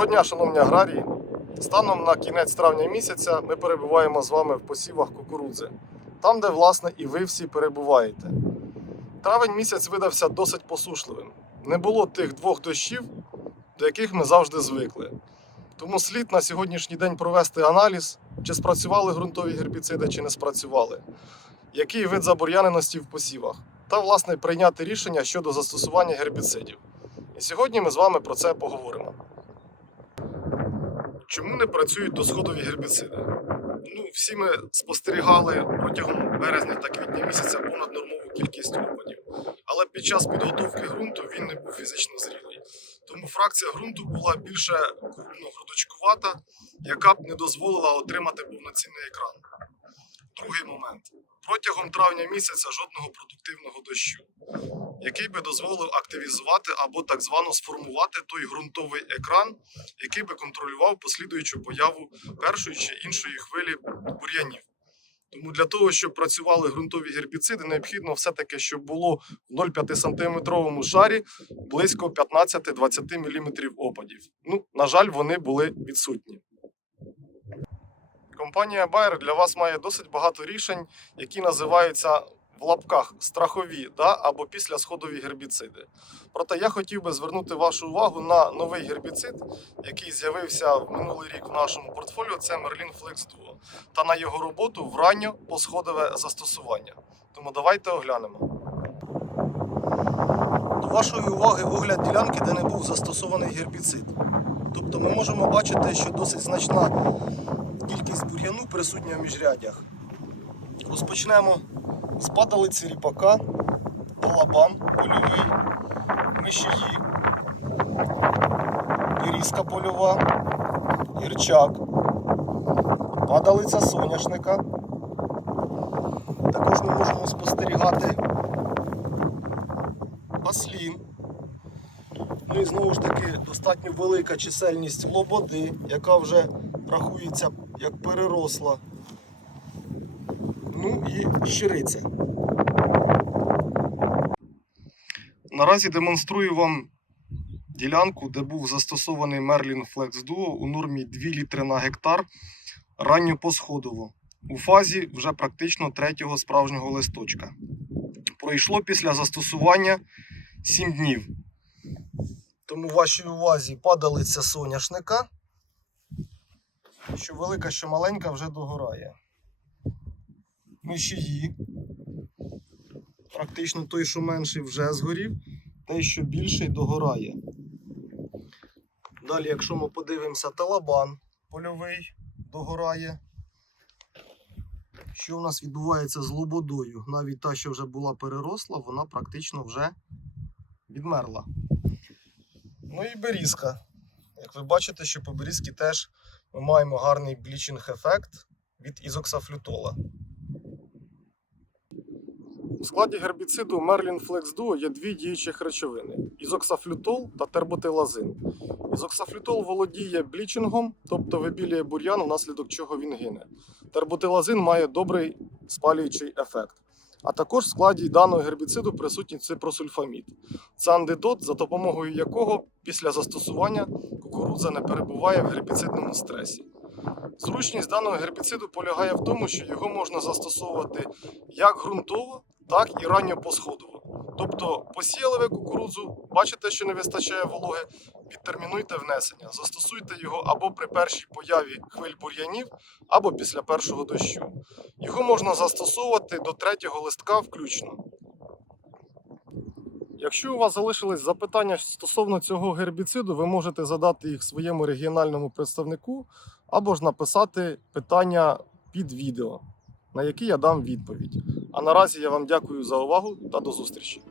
Доброго дня, шановні аграрії. Станом на кінець травня місяця ми перебуваємо з вами в посівах кукурудзи, там, де, власне, і ви всі перебуваєте. Травень місяць видався досить посушливим. Не було тих двох дощів, до яких ми завжди звикли. Тому слід на сьогоднішній день провести аналіз, чи спрацювали ґрунтові гербіциди, чи не спрацювали, який вид забур'яненості в посівах, та, власне, прийняти рішення щодо застосування гербіцидів. І сьогодні ми з вами про це поговоримо. Чому не працюють досходові гербіциди? Ну, всі ми спостерігали протягом березня та квітня місяця понаднормову кількість опадів. Але під час підготовки ґрунту він не був фізично зрілий. Тому фракція ґрунту була більше крупно-грудочкувата, яка б не дозволила отримати повноцінний екран. Другий момент. Протягом травня місяця жодного продуктивного дощу, який би дозволив активізувати або так звано сформувати той ґрунтовий екран, який би контролював послідуючу появу першої чи іншої хвилі бур'янів. Тому для того, щоб працювали ґрунтові гербіциди, необхідно все-таки, щоб було в 0,5 см шарі близько 15-20 мм опадів. Ну, на жаль, вони були відсутні. Компанія Bayer для вас має досить багато рішень, які називаються в лапках страхові да, або післясходові гербіциди. Проте я хотів би звернути вашу увагу на новий гербіцид, який з'явився в минулий рік в нашому портфоліо. Це Merlin Flex Duo, та на його роботу в ранньо посходове застосування. Тому давайте оглянемо. До вашої уваги огляд ділянки, де не був застосований гербіцид. Тобто ми можемо бачити, що досить значна кількість бур'яну присутня в міжрядях. Розпочнемо з падалиці ріпака, балабан польовий, мишії, пирізка польова, гірчак, падалиця соняшника. Також ми можемо спостерігати паслін. Ну і знову ж таки достатньо велика чисельність лободи, яка вже рахується як переросла. Ну і щириця. Наразі демонструю вам ділянку, де був застосований Merlin Flex Duo у нормі 2 літри на гектар ранньопосходово. У фазі вже практично третього справжнього листочка. Пройшло після застосування 7 днів. Тому в вашій увазі падалиця соняшника. Що велика, що маленька вже догорає. Мишії. Практично той, що менший, вже згорів, той, що більший, догорає. Далі, якщо ми подивимося, талабан польовий догорає. Що у нас відбувається з лободою? Навіть та, що вже була переросла, вона практично вже відмерла. Ну і берізка. Як ви бачите, що по берізці теж ми маємо гарний блічинг ефект від ізоксафлютола. У складі гербіциду Merlin Flex Duo є дві діючих речовини: ізоксафлютол та терботилазин. Ізоксафлютол володіє блічингом, тобто вибілює бур'ян, внаслідок чого він гине. Терботилазин має добрий спалюючий ефект. А також в складі даного гербіциду присутній ципросульфамід. Це антидот, за допомогою якого після застосування кукурудза не перебуває в гербіцидному стресі. Зручність даного гербіциду полягає в тому, що його можна застосовувати як ґрунтово, так і ранньопосходово. Тобто посіяли ви кукурудзу, бачите, що не вистачає вологи, підтермінуйте внесення, застосуйте його або при першій появі хвиль бур'янів, або після першого дощу. Його можна застосовувати до третього листка включно. Якщо у вас залишились запитання стосовно цього гербіциду, ви можете задати їх своєму регіональному представнику або ж написати питання під відео, на які я дам відповідь. А наразі я вам дякую за увагу та до зустрічі.